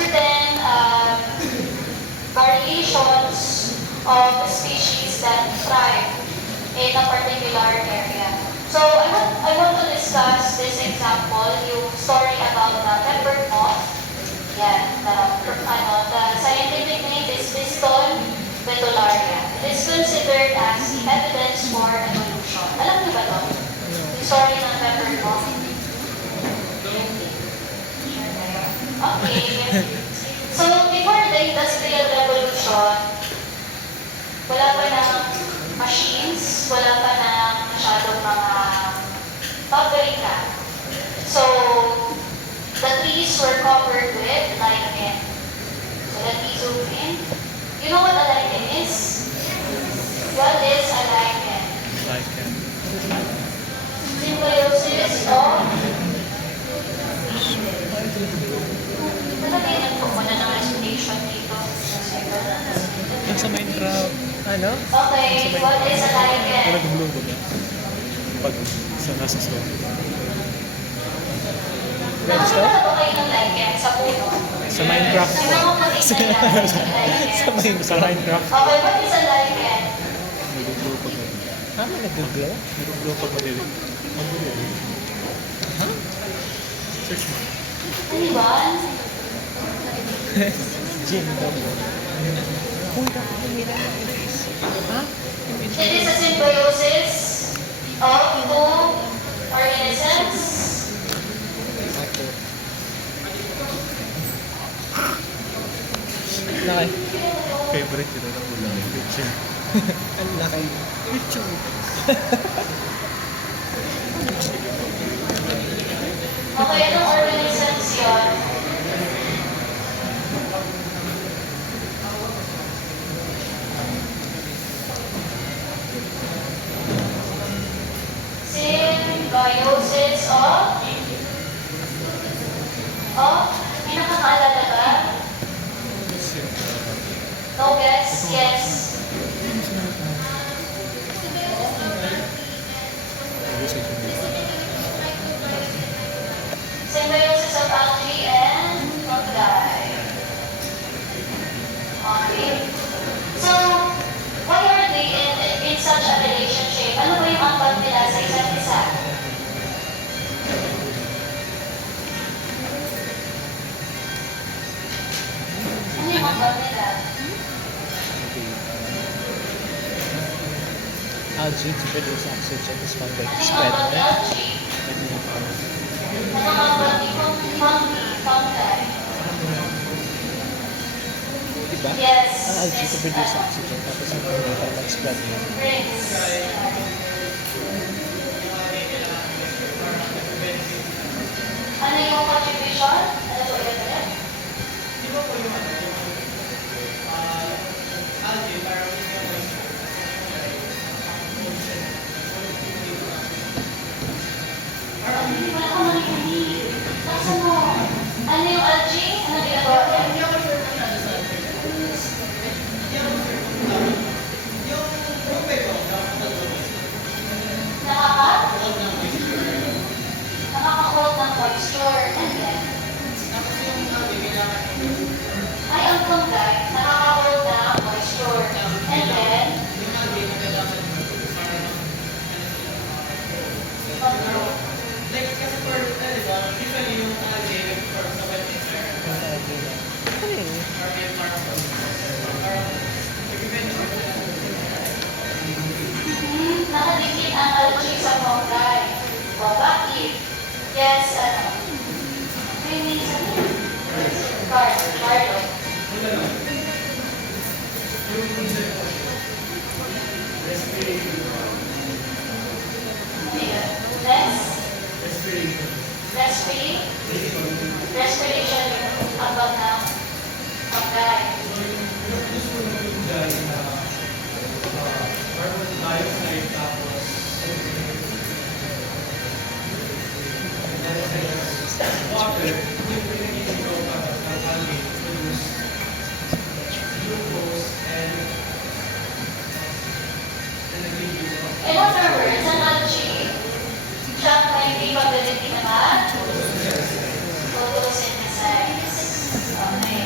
certain variations of species that thrive in a particular area. So I want to discuss this example, yung story about the pepper moth. Yan, the scientific name is Piston betularia. It is considered as evidence for evolution. Alam niyo ba ito? Yung story ng pepper moth. Okay. So, before the Industrial Revolution, wala pa ng machines, wala pa ng masyadong mga pabrika. So, the trees were covered with lichen. So, let me zoom in. You know what a lichen is? What is a lichen? Lichen. Symbiosis of... Nalagay na po muna ng explanation dito. Yung sa Minecraft, ano? Okay, what is a lichen? Nag-blue ba? Pag sa nasa slow. Nakakita ba kayo ng lichen sa puno? Sa Minecraft May po. mga makita na Sa Minecraft. Okay, what is a lichen? Nag-glow pag nag-glow? Nag-glow pag madilim. Madilim. Ha? Search mo. Ano ba? Jim daw. Uy, dapat nila ng erase. Ha? It is a symbiosis of two organisms. Ako. Laki. Favorite yun na ulang. Picture. Ang laki. Picture. Okay, anong organisms yun? Symbiosis of? May nakakaalala ba? No guess? Yes. Symbiosis of algae and fungi. Okay. So, why are they in such a relationship? Ano ba yung ambag nila sa isa't isa? Ano yung ambag nila? Algae to produce oxygen is found by Ano yung spread. ambag ni algae? Ano yung ambag ni fungi? Diba? Yes. Ang algae to produce oxygen tapos ang fungi mag-spread niya. Rings. Ano yung contribution? Ano po ulit ulit? Hindi ko na marinig. Tapos ano? Ano yung algae? Ano ginagawa niya? Nakaka-hold ng moisture. And then, ay, ang fungi, nakaka-hold ng moisture. And then, mag-grow. Nakadikit ang algae sa fungi. O, bakit? Yes, ano? May minsan Carlo. Respiration above ng fungi. Carbon dioxide tapos water, yung pinag-iigaw pa ng algae produce glucose and nag-reduce of In other words, ang algae, siya may capability naman photosynthesize. Okay.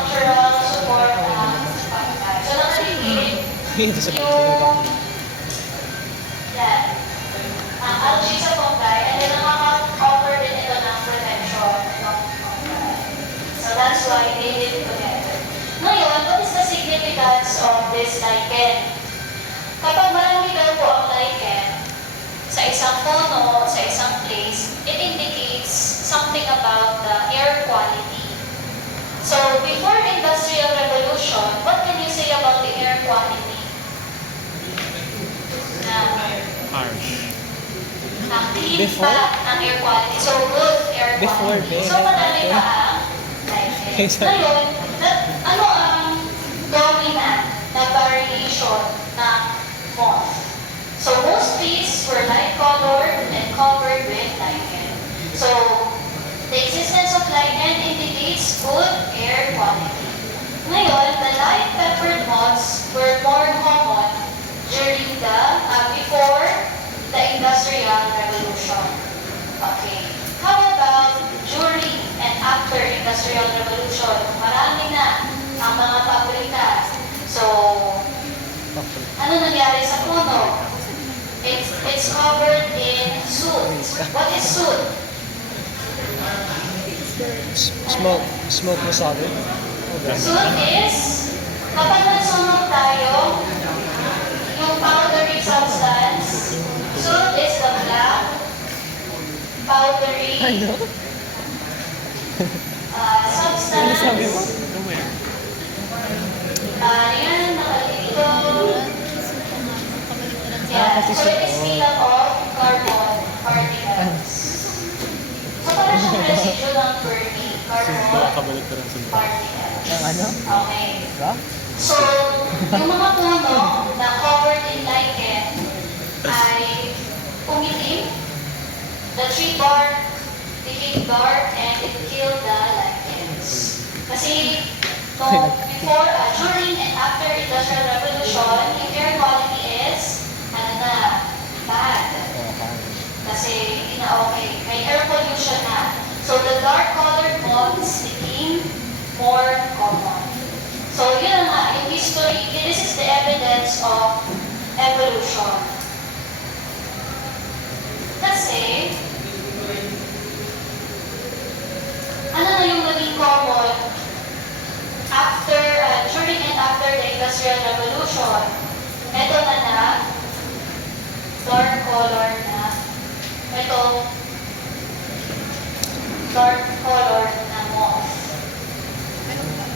structural support sa pagkain. So, nakalipid Ito sa yung yan, ang algae sa fungi, and then nakaka-cover din ito ng protection ng fungi. So that's why they live together. Ngayon, what is the significance of this lichen? Kapag marami daw po ang lichen sa isang puno, sa isang place, it indicates something about the air quality. So, before the Industrial Revolution, what can you say about the air quality? harsh. Clean Before? pa ang air quality. So, good air Before, quality. be. So, madami pa ang lichen. Ngayon, ano ang dominant na variation ng moth? So, most trees were light-colored and covered with lichen. So, the existence of lichen indicates good air quality. Ngayon, the light-peppered moths were more common during before the Industrial Revolution. Okay. How about during and after Industrial Revolution? Marami na ang mga pabrika. So, ano nangyari sa puno? It's covered in soot. What is soot? Smoke mo solid. Soot is, kapag nasunog tayo, yung powdery substance, soot is the black, powdery Ano? substance. Sabi mo? Yan, nakalito. kasi So it is made up of carbon particles. So parang siyang residue ng burning carbon Kabalik ka rin sa particles. Ang ano? Okay. Diba? So, yung mga puno na covered in lichen ay umitim. The tree bark became dark and it killed the lichens. Kasi before, during and after Industrial Revolution, yung air quality is bad. Kasi hindi na okay. May air pollution na. So the dark-colored moths became more common. So yun nga, yung history, this is the evidence of evolution. Kasi, ano na yung naging common after, during and after the Industrial Revolution? Ito na, dark color na. Ito, dark color na moth.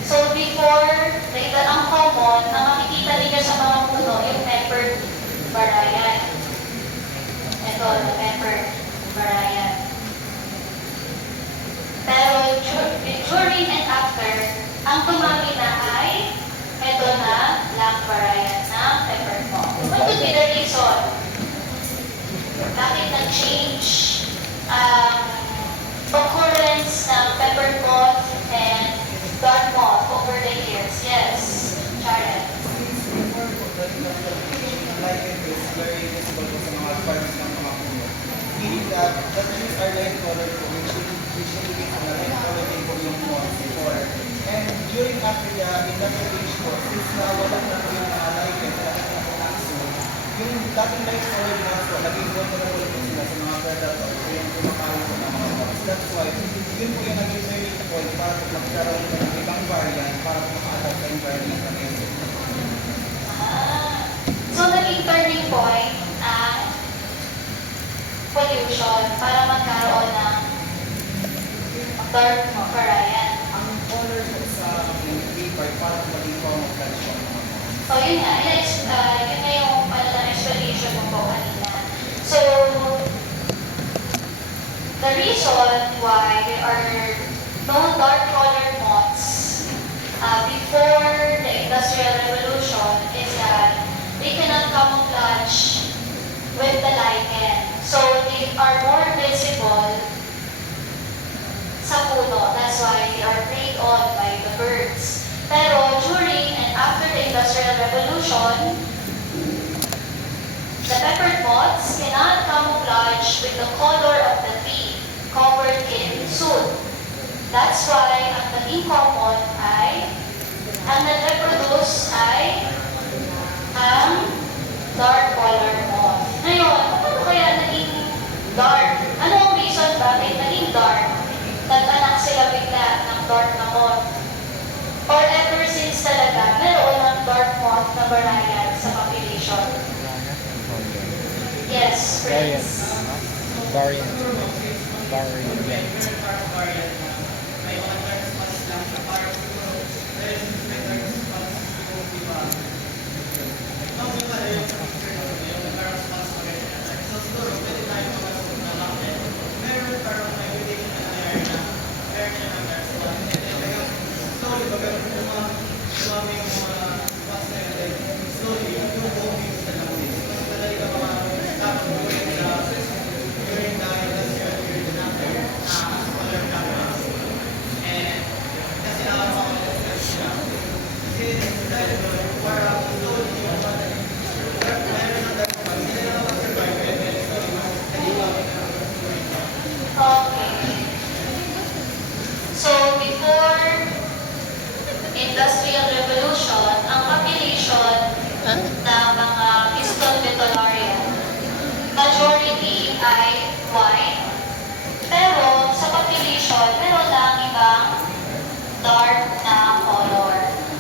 So before, ang common, ang makikita ninyo sa mga puno, yung peppered barayan. Ito, the peppered barayan. Pero during and after, ang tumami na ay ito na, black barayan ng peppered moth. What could be the reason? Bakit nag-change occurrence ng peppered moth and dark moth over the years? Yes, Sharon. Lichen is very visible po sa mga parts ng mga puno. Meaning that the trees are light colored po, which indicates na light colored din po yung moths before. And during after the industrial age po, since nawala na po yung mga lichen, talagang na po naso, yung dating light colored moths po, naging vulnerable po sila sa mga predator, so yung kumakain po ng mga moths. That's why, yun po yung naging turning point para po magkaroon po ng ibang variant para po maka-adapt sa environment na ngayon. So, naging turning point ang pollution para magkaroon ng dark barayan. Ang color po sa paper para po maging camouflage po ng mga moths. So, yun nga. Yun nga yung explanation mo po kanina. So, the reason why there are no dark-colored moths before the Industrial Revolution is that they cannot camouflage with the lichen. So, they are more visible sa puno. That's why they are preyed on by the birds. Pero during and after the Industrial Revolution, the peppered moths cannot camouflage with the color of the tree covered in soot. That's why ang naging common ay na variant sa population. Yes, Variant. friends. Variant. Variant. different part of variant na may mga response lang siya para siguro there is different response siguro diba yung response maganda so siguro pwede tayo mag-assume na bakit meron parang may relation na nangyari na meron siya ng response and then slowly baga dumami yung mga response na yun slowly yung bombings na lang din mas madali ka mga dapat during the industrial period na solar cameras and kasi nakakamakas na siya kasi dahil doon para slowly yung mga meron ng dahil pag sila na mag-survive and then slowly mas naliwagin na Okay. So, before Industrial Revolution, ang population ng mga Piston Betularia, majority ay white. Pero sa population, meron lang ibang dark na color.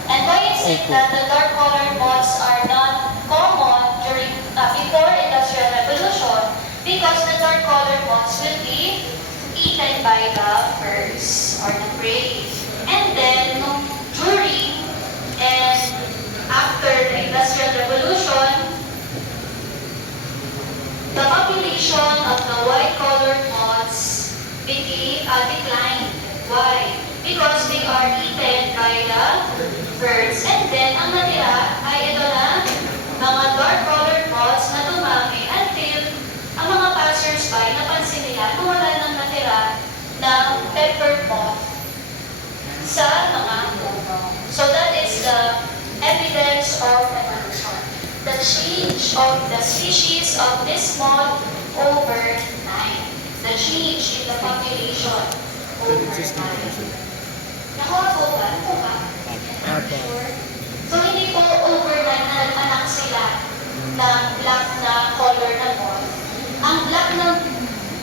And why is it that the dark colored moths are not common during before Industrial Revolution? Because the dark colored moths will be eaten by the birds or the prey. And then, during and after the Industrial Revolution, the population of the white-colored moths declined. Why? Because they are eaten by the birds. And then, ang natira ay ito na, mga dark-colored moths na dumami until ang mga passers-by napansin nila na wala nang natira ng pepper moth sa mga puno. So that is the evidence of evolution. The change of the species of this moth over time. The change in the population over time. Nakuha po ba? Apo. So hindi po overnight na nag-anak sila ng black na color na moth. Ang black na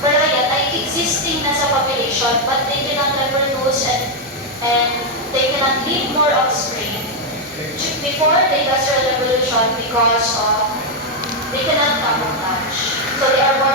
variant ay existing na sa population but they cannot reproduce and they cannot leave more offspring before the Industrial Revolution because of they cannot camouflage. So they are born